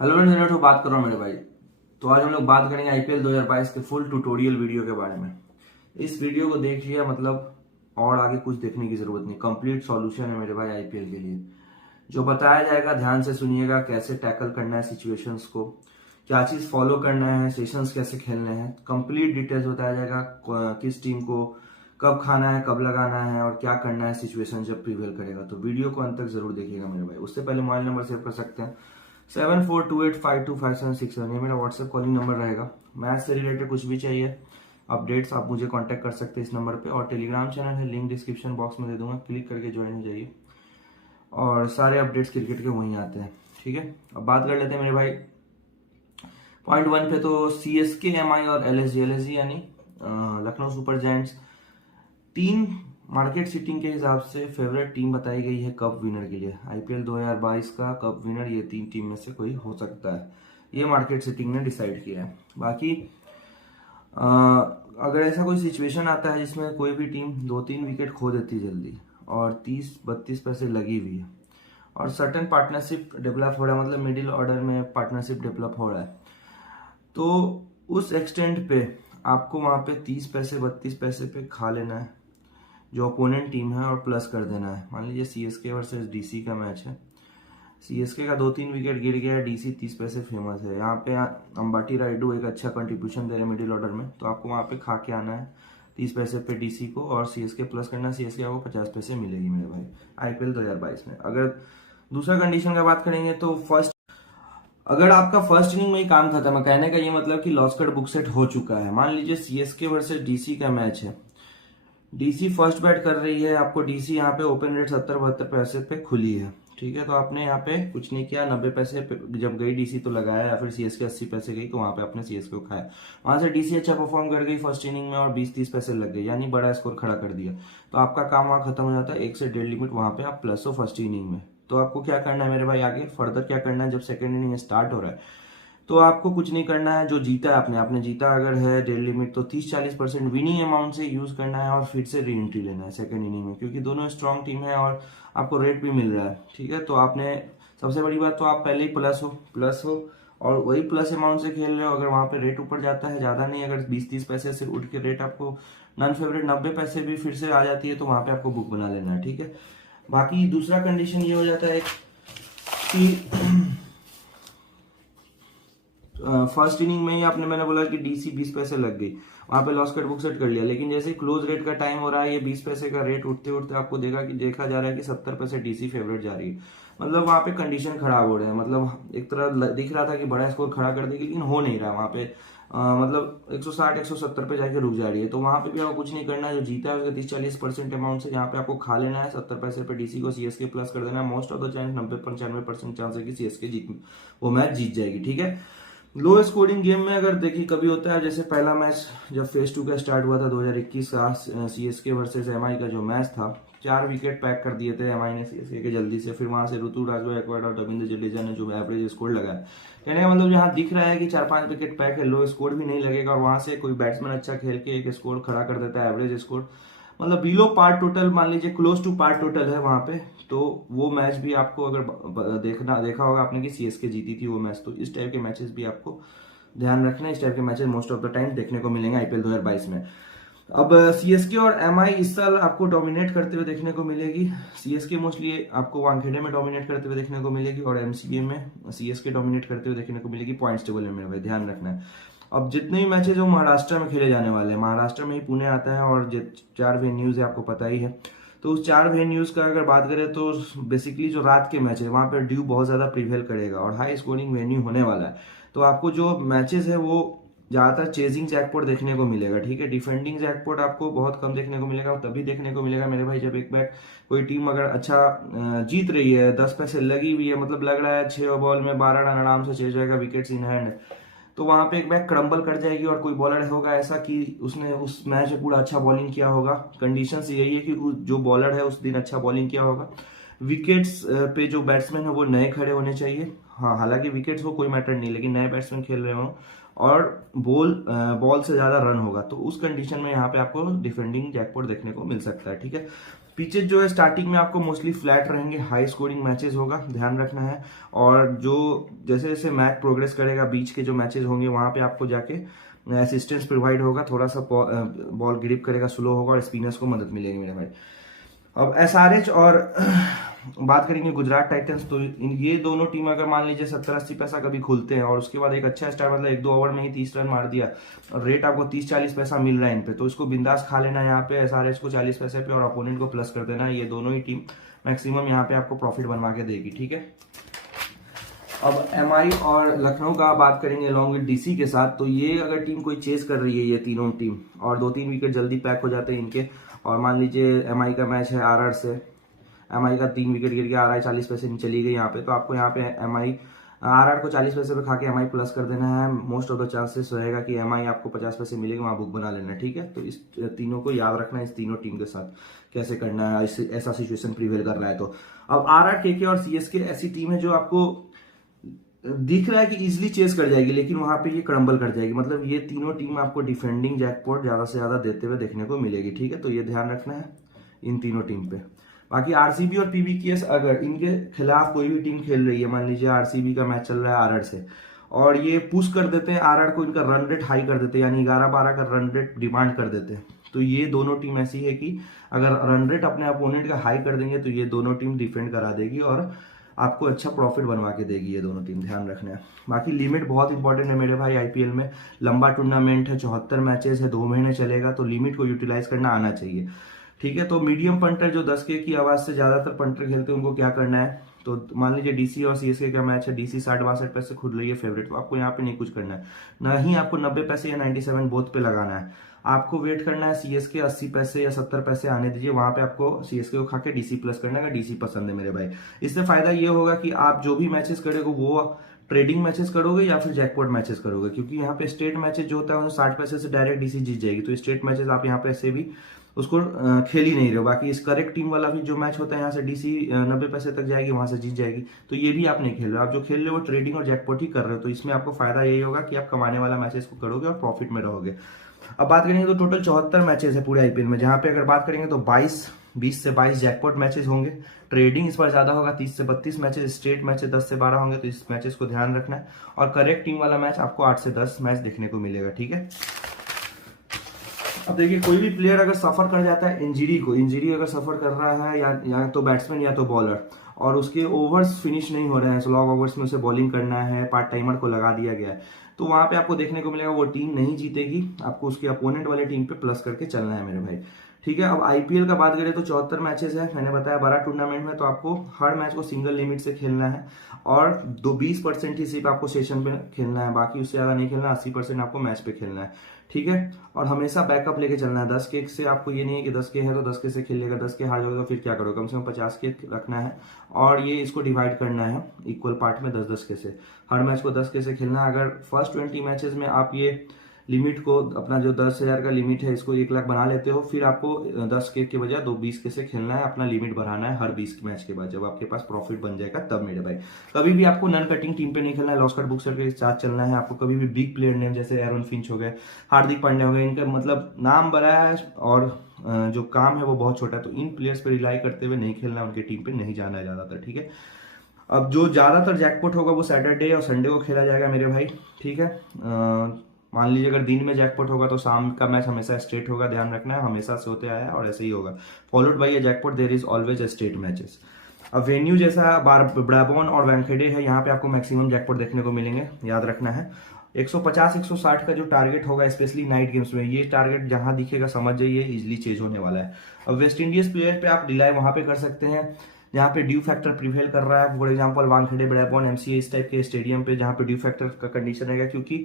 Hello friends, बात कर रहा हूँ मेरे भाई। तो आज हम लोग बात करेंगे आईपीएल 2022 के फुल ट्यूटोरियल वीडियो के बारे में। इस वीडियो को देखिए, मतलब और आगे कुछ देखने की जरूरत नहीं, कंप्लीट सॉल्यूशन है मेरे भाई आईपीएल के लिए। जो बताया जाएगा ध्यान से सुनिएगा, कैसे टैकल करना है सिचुएशंस को, क्या चीज फॉलो करना है, सेशंस कैसे खेलने हैं, कंप्लीट डिटेल्स बताया जाएगा। किस टीम को कब खाना है, कब लगाना है और क्या करना है सिचुएशन जब प्रिवेल करेगा। तो वीडियो को अंत तक जरूर देखिएगा मेरे भाई। उससे पहले मोबाइल नंबर सेव कर सकते हैं 7428525767। ये मेरा व्हाट्सएप कॉलिंग नंबर रहेगा। मैच से रिलेटेड कुछ भी चाहिए अपडेट्स, आप मुझे कांटेक्ट कर सकते हैं इस नंबर पे। और टेलीग्राम चैनल है, लिंक डिस्क्रिप्शन बॉक्स में दे दूंगा, क्लिक करके ज्वाइन हो जाइए। और सारे अपडेट्स क्रिकेट के वहीं आते हैं। ठीक है, अब बात कर लेते हैं मेरे भाई। पॉइंट 1 पे तो CSK, MI और LSG यानी लखनऊ सुपर जायंट्स, तीन मार्केट सिटिंग के हिसाब से फेवरेट टीम बताई गई है कप विनर के लिए। आईपीएल 2022 का कप विनर ये तीन टीम में से कोई हो सकता है, ये मार्केट सिटिंग ने डिसाइड किया है। बाकी अगर ऐसा कोई सिचुएशन आता है जिसमें कोई भी टीम 2-3 विकेट खो देती है जल्दी और 30-32 पैसे लगी हुई है और सर्टेन पार्टनरशिप डेवलप हो रहा है, मतलब मिडिल ऑर्डर में पार्टनरशिप डेवलप हो रहा है, तो उस एक्सटेंट पे आपको वहां पे 30 पैसे 32 पैसे पे खा लेना है जो अपोनेंट टीम है और प्लस कर देना है। मान लीजिए CSK वर्सेस DC का मैच है, CSK का 2-3 विकेट गिर गया है, DC 30 पैसे फेमस है। यहाँ पे अंबाटी रायडू एक अच्छा कंट्रीब्यूशन दे रहे हैं मिडिल ऑर्डर में, तो आपको वहां पे खा के आना है 30 पैसे पे DC को और CSK प्लस करना। CSK आपको 50 पैसे मिलेगी मेरे भाई आईपीएल 2022 में। अगर दूसरा कंडीशन का बात करेंगे तो अगर आपका फर्स्ट इनिंग में ही काम खत्म है, कहने का ये मतलब कि लॉस कट बुक सेट हो चुका है। मान लीजिए CSK वर्सेस DC का मैच है, DC फर्स्ट बैट कर रही है, आपको DC यहाँ पे ओपन रेट 70-72 पैसे पे खुली है। ठीक है, तो आपने यहाँ पे कुछ नहीं किया, 90 पैसे जब गई DC तो लगाया, या फिर CSK 80 पैसे गई तो वहां पे आपने CSK को खाया। वहां से DC अच्छा परफॉर्म कर गई फर्स्ट इनिंग में और 20-30 पैसे लग गए, यानी बड़ा स्कोर खड़ा कर दिया, तो आपका काम वहां खत्म हो जाता है। 1 से 1.5 लिमिट वहां पे आप प्लस हो फर्स्ट इनिंग में। तो आपको क्या करना है मेरे भाई, आगे फर्दर क्या करना है, जब सेकेंड इनिंग स्टार्ट हो रहा है तो आपको कुछ नहीं करना है। जो जीता है आपने जीता अगर है डेढ़ लिमिट, तो 30-40% विनिंग अमाउंट से यूज करना है और फिर से री एंट्री लेना है सेकंड इनिंग में, क्योंकि दोनों स्ट्रांग टीम है और आपको रेट भी मिल रहा है। ठीक है, तो आपने सबसे बड़ी बात तो आप पहले ही प्लस हो और वही प्लस अमाउंट से खेल रहे हो। अगर वहां पे रेट ऊपर जाता है, ज्यादा नहीं, अगर 20-30 पैसे से उठ के रेट आपको नॉन फेवरेट 90 पैसे भी फिर से आ जाती है, तो वहां पे आपको बुक बना लेना है। ठीक है, बाकी दूसरा कंडीशन ये हो जाता है कि फर्स्ट इनिंग में ही मैंने बोला कि DC 20 पैसे लग गई, वहां पे लॉस कट बुक सेट कर लिया, लेकिन जैसे क्लोज रेट का टाइम हो रहा है, ये 20 पैसे का रेट उठते उठते आपको देखा जा रहा है कि 70 पैसे DC फेवरेट जा रही है। मतलब वहां पे कंडीशन खराब हो रहे हैं, मतलब एक तरह दिख रहा था कि बड़ा स्कोर खड़ा कर देगी, लेकिन हो नहीं रहा वहां पे। मतलब 160-170 पे जाके रुक जा रही है, तो वहां पे भी आपको कुछ नहीं करना है। जो जीता है उसके 30-40% अमाउंट से यहाँ पे आपको खा लेना है, 70 पैसे पे DC को CSK प्लस कर देना है। Most of the chance 90-95% chance है कि CSK वो मैच जीत जाएगी। ठीक है, लो स्कोरिंग गेम में अगर देखिए कभी होता है, जैसे पहला मैच जब फेज 2 का स्टार्ट हुआ था 2021 का, CSK वर्सेस MI का जो मैच था, 4 विकेट पैक कर दिए थे MI ने CSK के जल्दी से। फिर वहां से ऋतु गायकवाड़ और रविंद्र जडेजा ने जो एवरेज स्कोर लगाया, कहने का मतलब यहाँ दिख रहा है कि 4-5 विकेट पैक है, लो स्कोर भी नहीं लगेगा, और वहां से कोई बैट्समैन अच्छा खेल के एक स्कोर खड़ा कर देता है, एवरेज स्कोर, मतलब बिलो पार टोटल, मान लीजिए क्लोज टू पार टोटल है वहां पे, तो वो मैच भी आपको अगर देखा होगा आपने कि CSK जीती थी वो मैच। तो इस टाइप के मैचेस भी आपको ध्यान रखना है, इस टाइप के matches most of the time देखने को मिलेंगे आईपीएल 2022 में। अब CSK और MI इस साल आपको डोमिनेट करते हुए देखने को मिलेगी। CSK मोस्टली आपको वानखेड़े में डोमिनेट करते हुए देखने को मिलेगी और MCA में CSK डोमिनेट करते हुए देखने को मिलेगी पॉइंट्स टेबल में, मेरे भाई ध्यान रखना है। अब जितने भी मैचेस वो महाराष्ट्र में खेले जाने वाले हैं, महाराष्ट्र में ही पुणे आता है और 4 वेन्यूज है, आपको पता ही है। तो उस 4 वेन्यूज का अगर बात करें तो बेसिकली जो रात के मैच है वहां पर ड्यू बहुत ज्यादा प्रिवेल करेगा और हाई स्कोरिंग वेन्यू होने वाला है, तो आपको जो मैचेस है वो ज्यादातर चेजिंग जैकपॉट देखने को मिलेगा। ठीक है, डिफेंडिंग जैकपॉट आपको बहुत कम देखने को मिलेगा, तभी देखने को मिलेगा मेरे भाई जब एक बैट कोई टीम अगर अच्छा जीत रही है, 10 पैसे लगी हुई है, मतलब लग रहा है 6 बॉल में 12 रन आराम से चेज जाएगा, विकेट्स इन हैंड, तो वहां पे एक बैक क्रम्बल कर जाएगी और कोई बॉलर होगा ऐसा कि उसने उस मैच में पूरा अच्छा बॉलिंग किया होगा। कंडीशंस यही है कि जो बॉलर है उस दिन अच्छा बॉलिंग किया होगा। विकेट्स पे जो बैट्समैन है वो नए खड़े होने चाहिए। हाँ, हालांकि विकेट्स हो कोई मैटर नहीं, लेकिन नए बैट्समैन खेल रहे हो और बॉल से ज्यादा रन होगा, तो उस कंडीशन में यहाँ पे आपको डिफेंडिंग जैकपॉट देखने को मिल सकता है। ठीक है, पिचेज जो है स्टार्टिंग में आपको मोस्टली फ्लैट रहेंगे, हाई स्कोरिंग मैचेस होगा, ध्यान रखना है। और जो जैसे जैसे मैच प्रोग्रेस करेगा, बीच के जो मैचेस होंगे वहां पे आपको जाके असिस्टेंस प्रोवाइड होगा, थोड़ा सा बॉल ग्रिप करेगा, स्लो होगा और स्पिनर्स को मदद मिलेगी मेरे भाई। अब एसआरएच और बात करेंगे गुजरात टाइटंस, तो ये दोनों टीम अगर मान लीजिए 70-80 पैसा कभी खुलते हैं और उसके बाद एक अच्छा स्टार मतलब 1-2 ओवर में ही 30 रन मार दिया और रेट आपको 30-40 पैसा मिल रहा है इन पे, तो इसको बिंदास खा लेना यहाँ पे एसआरएच को 40 पैसे पे और अपोनेंट को प्लस कर देना। ये दोनों ही टीम मैक्सिमम यहाँ पे आपको प्रॉफिट बनवा के देगी, ठीक है। अब एमआई और लखनऊ का बात करेंगे अलॉन्ग विद डीसी के साथ, तो ये अगर टीम कोई चेस कर रही है ये तीनों टीम और 2-3 विकेट जल्दी पैक हो जाते हैं इनके, और मान लीजिए एमआई का मैच है आरआर से, एमआई का 3 विकेट गिर गया, आरआर 40 पैसे चली गई यहाँ पे, तो आपको यहाँ पे एमआई आरआर को 40 पैसे पे खा के एमआई प्लस कर देना है। मोस्ट ऑफ द चांसेस रहेगा कि एमआई आपको 50 पैसे मिलेगा, वहां बुक बना लेना, ठीक है। तो इस तीनों को याद रखना है, इस तीनों टीम के साथ कैसे करना है, ऐसा सिचुएशन प्रिवेल कर रहा है। तो अब आरआर, केके और सीएसके ऐसी टीम है जो आपको दिख रहा है कि इजिली चेस कर जाएगी, लेकिन वहां पे ये क्रम्बल कर जाएगी। मतलब ये तीनों टीम आपको डिफेंडिंग जैकपॉट ज्यादा से ज्यादा देते हुए देखने को मिलेगी, ठीक है। तो ये ध्यान रखना है इन तीनों टीम पे। बाकी आरसीबी और पीबीकेएस अगर इनके खिलाफ कोई भी टीम खेल रही है, मान लीजिए आरसीबी का मैच चल रहा है आरआर से और ये पुश कर देते हैं आरआर को, इनका रन रेट हाई कर देते हैं, यानी 11-12 का रन रेट डिमांड कर देते हैं, तो ये दोनों टीम ऐसी है कि अगर रन रेट अपने अपोनेंट का हाई कर देंगे तो ये दोनों टीम डिफेंड करा देगी और आपको अच्छा प्रॉफिट बनवा के देगी ये दोनों टीम, ध्यान रखना है। बाकी लिमिट बहुत इंपॉर्टेंट है मेरे भाई, आईपीएल में लंबा टूर्नामेंट है, 74 मैचेस है, 2 महीने चलेगा, तो लिमिट को यूटिलाइज करना आना चाहिए, ठीक है। तो मीडियम पंटर जो 10K की आवाज से ज्यादातर पंटर खेलते हैं उनको क्या करना है, तो मान लीजिए डीसी और सीएसके का मैच है, डीसी 60-62 पैसे खुद रही है फेवरेट, तो आपको यहाँ पे नहीं कुछ करना है, ना ही आपको 90 पैसे या 97 बोथ पे लगाना है, आपको वेट करना है सीएसके 80 पैसे या 70 पैसे आने दीजिए, वहां पे आपको सीएसके को खा के डीसी प्लस करना है, डीसी पसंद है मेरे भाई। इससे फायदा ये होगा कि आप जो भी मैचेस करोगे वो ट्रेडिंग मैचेस करोगे या फिर जैकपॉट मैचेस करोगे, क्योंकि यहाँ पे स्टेट मैचेस जो होता है 60 पैसे से डायरेक्ट डीसी जीत जाएगी, तो स्टेट मैचेस आप यहाँ पे ऐसे भी उसको खेल ही नहीं रहे हो। बाकी इस करेक्ट टीम वाला भी जो मैच होता है यहाँ से डीसी 90 पैसे तक जाएगी, वहां से जीत जाएगी, तो ये भी आप नहीं खेल रहे हो, आप जो खेल रहे हो वो ट्रेडिंग और जैकपॉट ही कर रहे हो, तो इसमें आपको फायदा यही होगा कि आप कमाने वाला मैचेस को करोगे और प्रॉफिट में रहोगे। अब बात करेंगे तो टोटल 74 मैचेस है पूरे आईपीएल में, जहां पे अगर बात करेंगे तो 20 से 22 जैकपॉट मैचेस होंगे, ट्रेडिंग इस बार ज्यादा होगा, 30 से 32 मैचेस, स्टेट मैचेस 10 से 12 होंगे, तो इस मैचेस को ध्यान रखना है। और करेक्ट टीम वाला मैच आपको 8 से 10 मैच देखने को मिलेगा, ठीक है। अब देखिए कोई भी प्लेयर अगर सफर कर जाता है इंजरी अगर सफर कर रहा है या तो बैट्समैन या तो बॉलर, और उसके ओवर्स फिनिश नहीं हो रहे हैं, स्लॉग ओवर्स में उसे बॉलिंग करना है, पार्ट टाइमर को लगा दिया गया है, तो वहां पे आपको देखने को मिलेगा वो टीम नहीं जीतेगी, आपको उसके अपोनेंट वाले टीम पे प्लस करके चलना है मेरे भाई, ठीक है। अब आईपीएल का बात करें तो 74 मैचेस है, मैंने बताया बड़ा टूर्नामेंट में, तो आपको हर मैच को सिंगल लिमिट से खेलना है और 20% ही सिर्फ आपको सेशन पे खेलना है, बाकी उससे ज्यादा नहीं खेलना, 80% आपको मैच पे खेलना है, ठीक है। और हमेशा बैकअप लेके चलना है, 10K से आपको ये नहीं है कि 10K है तो 10K से खेल लेगा, 10K हार जाओगे तो फिर क्या करोगे, कम से कम 50K रखना है और ये इसको डिवाइड करना है इक्वल पार्ट में 10-10K से, हर मैच को 10K से खेलना है। अगर फर्स्ट 20 मैचेस में आप ये लिमिट को अपना जो 10,000 का लिमिट है इसको 1 लाख बना लेते हो, फिर आपको 10K के बजाय 20K से खेलना है, अपना लिमिट बढ़ाना है हर 20 मैच के बाद, जब आपके पास प्रॉफिट बन जाएगा तब मेरे भाई। कभी भी आपको नन कटिंग टीम पे नहीं खेलना है, लॉस कट बुक सेट के साथ चलना है, आपको कभी भी बिग प्लेयर नेम जैसे एरन फिंच हो गए, हार्दिक पांड्या हो गए, इनका मतलब नाम बड़ा है और जो काम है वो बहुत छोटा है, तो इन प्लेयर्स पे रिलाई करते हुए नहीं खेलना, उनके टीम पे नहीं जाना है ज्यादातर, ठीक है। अब जो ज्यादातर जैकपॉट होगा वो सैटरडे और संडे को खेला जाएगा मेरे भाई, ठीक है। मान लीजिए अगर दिन में जैकपॉट होगा तो शाम का मैच हमेशा स्ट्रेट होगा, ध्यान रखना है, हमेशा से होते आया है और ऐसे ही होगा, followed by a jackpot, there is always straight matches. अब वेन्यू जैसा ब्राबॉन और वैंखेडे है, यहाँ पे आपको मैक्सिमम जैकपॉट देखने को मिलेंगे, याद रखना है। 150-160 का जो टारगेट होगा स्पेशली नाइट गेम्स में, ये टारगेट जहां दिखेगा समझ जाइए इजिली चेज होने वाला है। अब वेस्ट इंडीज प्लेयर पे आप डिलाई वहां पे कर सकते हैं जहाँ पे ड्यू फैक्टर प्रिवेल कर रहा है, फॉर एग्जांपल वानखेड़े, ब्राबॉन, एमसीए इस टाइप के स्टेडियम पे जहाँ पे ड्यू फैक्टर का कंडीशन रहेगा, क्योंकि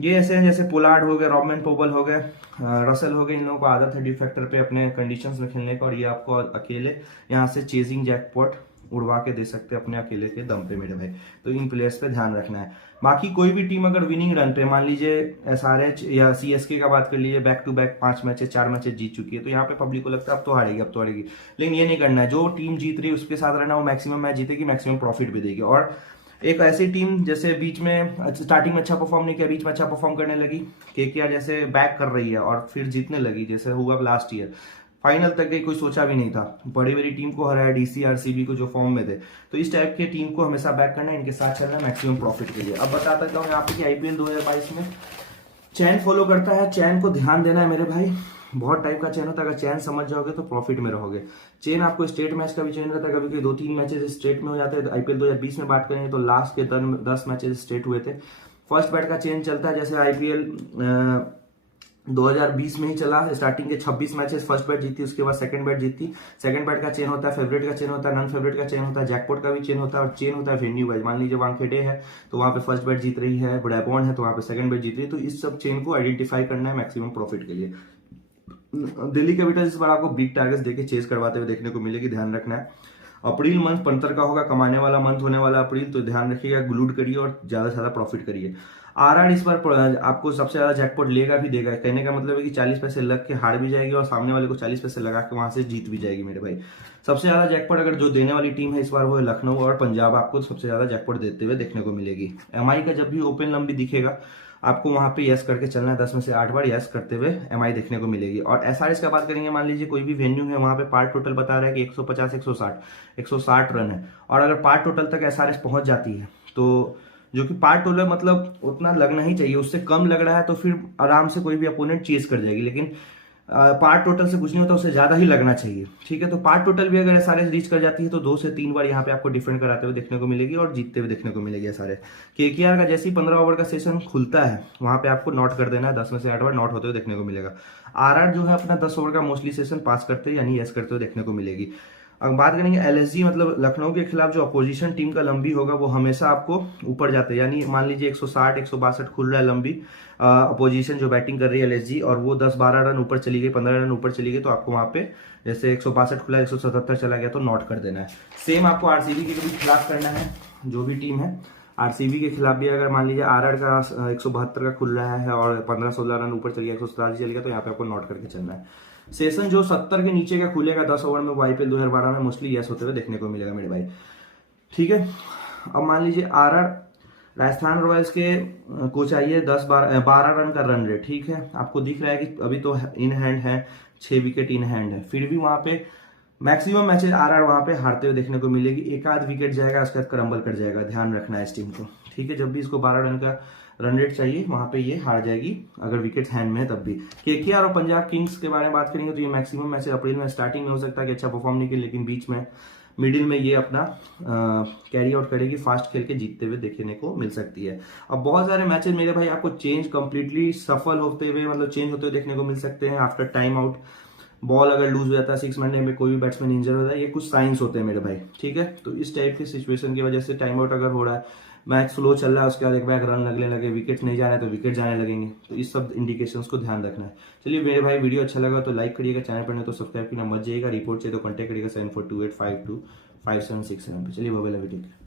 ये ऐसे हैं जैसे पोलार्ड हो गए, रॉबमैन पोबल हो गए, रसल हो गए, इन लोगों को आदत है ड्यू फैक्टर पे अपने कंडीशंस में खेलने का, और ये आपको अकेले यहाँ से चेजिंग जैकपॉट उड़वा के दे सकते हैं अपने अकेले के दम पे मेरे भाई, तो इन प्लेयर्स पे ध्यान रखना है। बाकी कोई भी टीम अगर विनिंग रन पे, मान लीजिए एसआरएच या सीएसके का बात कर लीजिए, back to back 5 matches 4 matches जीत चुकी है, तो यहाँ पे पब्लिक को लगता है अब तो हारेगी, लेकिन ये नहीं करना है, जो टीम जीत रही है उसके साथ रहना, वो मैक्सिमम मैच जीतेगी, मैक्सिमम प्रॉफिट भी देगी। और एक ऐसी टीम जैसे बीच में स्टार्टिंग में अच्छा परफॉर्म नहीं किया, बीच में अच्छा परफॉर्म करने लगी, केकेआर जैसे बैक कर रही है और फिर जीतने लगी, जैसे हुआ लास्ट ईयर, फाइनल तक गई, कोई सोचा भी नहीं था, बड़ी बड़ी टीम को हराया, डीसी आरसीबी को जो फॉर्म में थे। तो इस टाइप के टीम को हमेशा बैक करना है, इनके साथ चलना मैक्सिमम प्रॉफिट के लिए। अब बताता हूँ यहाँ पे कि आईपीएल 2022 में चैन फॉलो करता है, चैन को ध्यान देना है मेरे भाई। बहुत टाइप का चैन होता है, अगर चैन समझ जाओगे तो प्रॉफिट में रहोगे। चेन आपको स्टेट मैच का भी चेन रहता है, कभी कभी 2-3 मैचेस स्टेट में हो जाते हैं। आईपीएल 2020 में बात करेंगे तो लास्ट के 10 मैचेस स्टेट हुए थे। फर्स्ट बैट का चेन चलता है, जैसे आईपीएल 2020 में ही चला, स्टार्टिंग के 26 मैचेस फर्स्ट बैट जीती, उसके बाद सेकंड बैट जीती। सेकंड बैट का चेन होता है, फेवरेट का चेन होता है, नॉन फेवरेट का चेन होता है, जैकपॉट का भी चेन होता है, और चेन होता है वेन्यू वाइज। मान लीजिए वानखेड़े है तो वहां पे फर्स्ट बैट जीत रही है, ब्रैबॉर्न है तो वहां पे सेकंड बैट जीत रही है। तो इस सब चेन को आइडेंटिफाई करना है मैक्सिमम प्रॉफिट के लिए। दिल्ली कैपिटल्स इस बार आपको बिग टारगेट्स देके चेस करवाते हुए देखने को मिलेगी, ध्यान रखना है। अप्रैल मंथ पंतर का होगा, कमाने वाला मंथ होने वाला अप्रैल, तो ध्यान रखिएगा, ग्लूड करिए और ज्यादा से ज्यादा प्रॉफिट करिए। आरआर इस बार आपको सबसे ज्यादा जैकपॉट लेगा भी देगा। कहने का मतलब है कि 40 पैसे लग के हार भी जाएगी और सामने वाले को 40 पैसे लगा के वहां से जीत भी जाएगी मेरे भाई। सबसे ज्यादा जैकपॉट अगर जो देने वाली टीम है इस बार वो है लखनऊ, और पंजाब आपको सबसे ज्यादा जैकपॉट देते हुए देखने को मिलेगी। एमआई का जब भी ओपन लंबी दिखेगा आपको वहां पे यस करके चलना है, 10 में से 8 बार यस करते हुए एमआई देखने को मिलेगी। और एसआरएस का बात करेंगे, मान लीजिए कोई भी वेन्यू है, वहां पे पार्ट टोटल बता रहा है कि 150 160 रन है, और अगर पार्ट टोटल तक एसआरएस पहुंच जाती है तो, जो कि पार्ट टोटल मतलब उतना लगना ही चाहिए, उससे कम लग रहा है तो फिर आराम से कोई भी अपोनेंट चेस कर जाएगी। लेकिन पार्ट टोटल से कुछ नहीं होता, उससे ज्यादा ही लगना चाहिए, ठीक है। तो पार्ट टोटल भी अगर एसआरएस रीच कर जाती है तो 2 से 3 बार यहाँ पे आपको डिफेंड कराते हुए देखने को मिलेगी और जीतते हुए देखने को मिलेगी एसआरएस। केकेआर का जैसे ही 15 ओवर का सेशन खुलता है वहां पे आपको नॉट कर देना है, 10 में से 8 बार नॉट होते हुए देखने को मिलेगा। आरआर जो है अपना 10 ओवर का मोस्टली सेशन पास करते यानी यस करते हुए देखने को मिलेगी। अब बात करेंगे एलएसजी, मतलब लखनऊ के खिलाफ जो अपोजिशन टीम का लंबी होगा वो हमेशा आपको ऊपर जाते हैं, यानी मान लीजिए 160 162 खुल रहा है लंबी अपोजिशन जो बैटिंग कर रही है एलएसजी, और वो 10-12 रन ऊपर चली गई, 15 रन ऊपर चली गई, तो आपको वहां पे जैसे 162 खुला 177 चला गया तो नॉट कर देना है। सेम आपको आरसीबी के भी खिलाफ करना है, जो भी टीम है आरसीबी के खिलाफ भी अगर मान लीजिए आरआर का 172 का खुल रहा है और 15-16 रन ऊपर चल गया, 187 चल गया, तो यहाँ पे आपको नॉट करके चलना है। सेशन जो 70 के नीचे का खुलेगा 10 ओवर में, वो आईपीएल 2012 में मोस्टली यस होते हुए देखने को मिलेगा मेरे भाई, ठीक है। अब मान लीजिए आरआर राजस्थान रॉयल्स के को चाहिए 12 रन का रन रेट, ठीक है। आपको दिख रहा है कि अभी तो इन हैंड है, 6 विकेट इन हैंड है, फिर भी वहां पे मैक्सिमम मैचेस आरआर वहां पे हारते हुए देखने को मिलेगी। एक आध विकेट जाएगा, उसके बाद क्रम्बल कर जाएगा, ध्यान रखना है इस टीम को, ठीक है। जब भी इसको 12 रन का रन रेट चाहिए वहां पे ये हार जाएगी अगर विकेट हैंड में है तब भी। केकेआर और पंजाब किंग्स के बारे में बात करेंगे तो ये मैक्सिमम मैचेस अप्रैल में स्टार्टिंग में हो सकता है कि अच्छा परफॉर्म नहीं करे, लेकिन बीच में मिडिल में ये अपना कैरी आउट करेगी, फास्ट खेल के जीतते हुए देखने को मिल सकती है। अब बहुत सारे मैचेस मेरे भाई आपको चेंज कंप्लीटली सफल होते हुए, मतलब चेंज होते हुए देखने को मिल सकते हैं आफ्टर टाइम आउट। बॉल अगर लूज हो जाता है 6 मिनट में, कोई भी बैट्समैन इंजर होता है, ये कुछ साइंस होते हैं मेरे भाई, ठीक है। तो इस टाइप की सिचुएशन की वजह से टाइम आउट अगर हो रहा है, मैच स्लो चल रहा है, उसके बाद एक बैक रन लगने लगे, विकेट नहीं जा रहा है तो विकेट जाने लगेंगे, तो इस सब इंडिकेशंस को ध्यान रखना है। चलिए मेरे भाई वीडियो अच्छा लगा तो लाइक करिएगा, चैनल पर नहीं तो सब्सक्राइब करना मत जाइएगा, रिपोर्ट चाहिए तो कॉन्टैक्ट करिएगा 7428525767 पे। चलिए bye bye, love you, take care.